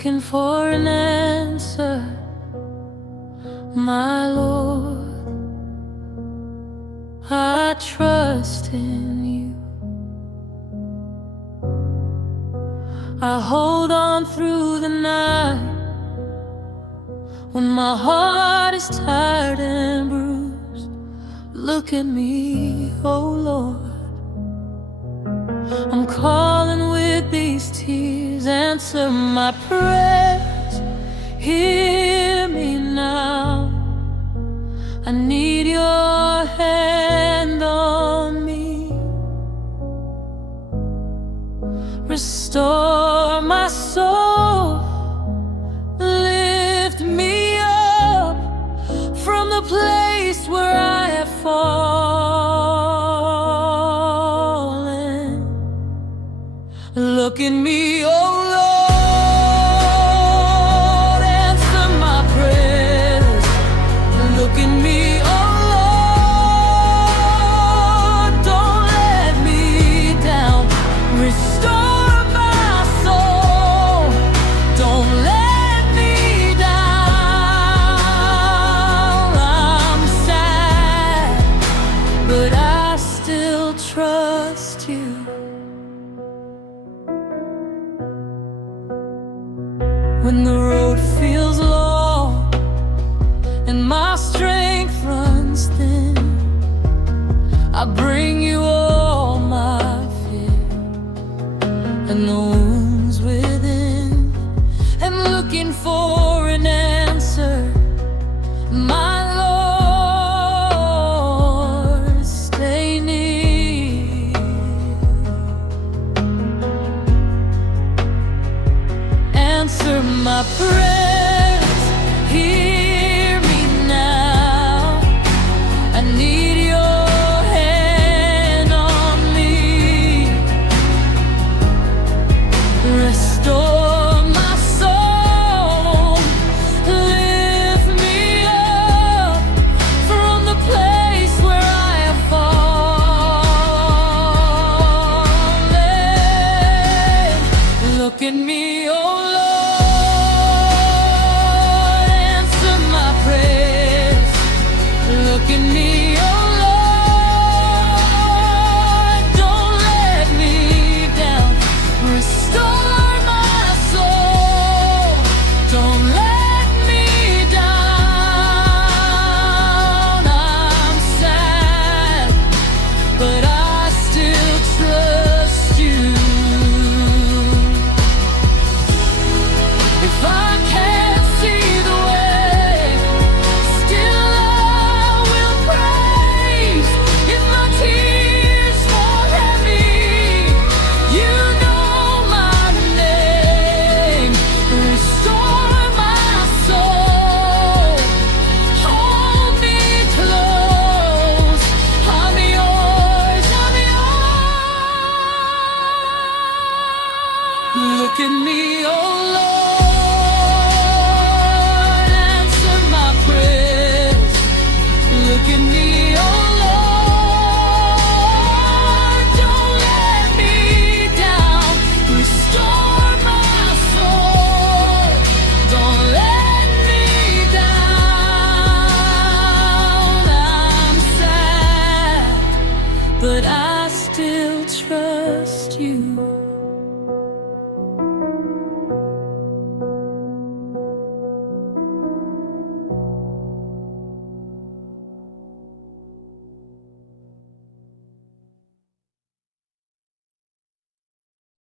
looking for an answer, my Lord. I trust in you. I hold on through the night when my heart is tired and bruised. Look at me, oh Lord. I'm calling with these tears. Answer my prayers. Hear me now. I need your hand on me. Restore my soul. Lift me up from the place where I have fallen. Look at me, oh Lord. Answer my prayers. Look at me, oh Lord. Don't let me down. Restore my soul. Don't let me down. I'm sad, but I still trust you. When the road feels long and my strength runs thin, I bring you all my fear and the wounds within. I'm looking for an answer, my Lord. Stay near. Answer my prayers. Hear me now. I need your hand on me. Restore my soul. Lift me up from the place where I have fallen. Look at me, oh Lord. Answer my prayers. Look at me, oh Lord. Don't let me down. Restore my soul. Don't let me down. I'm sad, but I still trust you. If I can't see the way, still I will praise. If my tears fall heavy, you know my name. Restore my soul. Hold me close. I'm yours, I'm yours. Look at me, oh Lord. Answer my prayers. Look at me, oh Lord. Don't let me down. Restore my soul. Don't let me down. I'm sad, but I still trust you.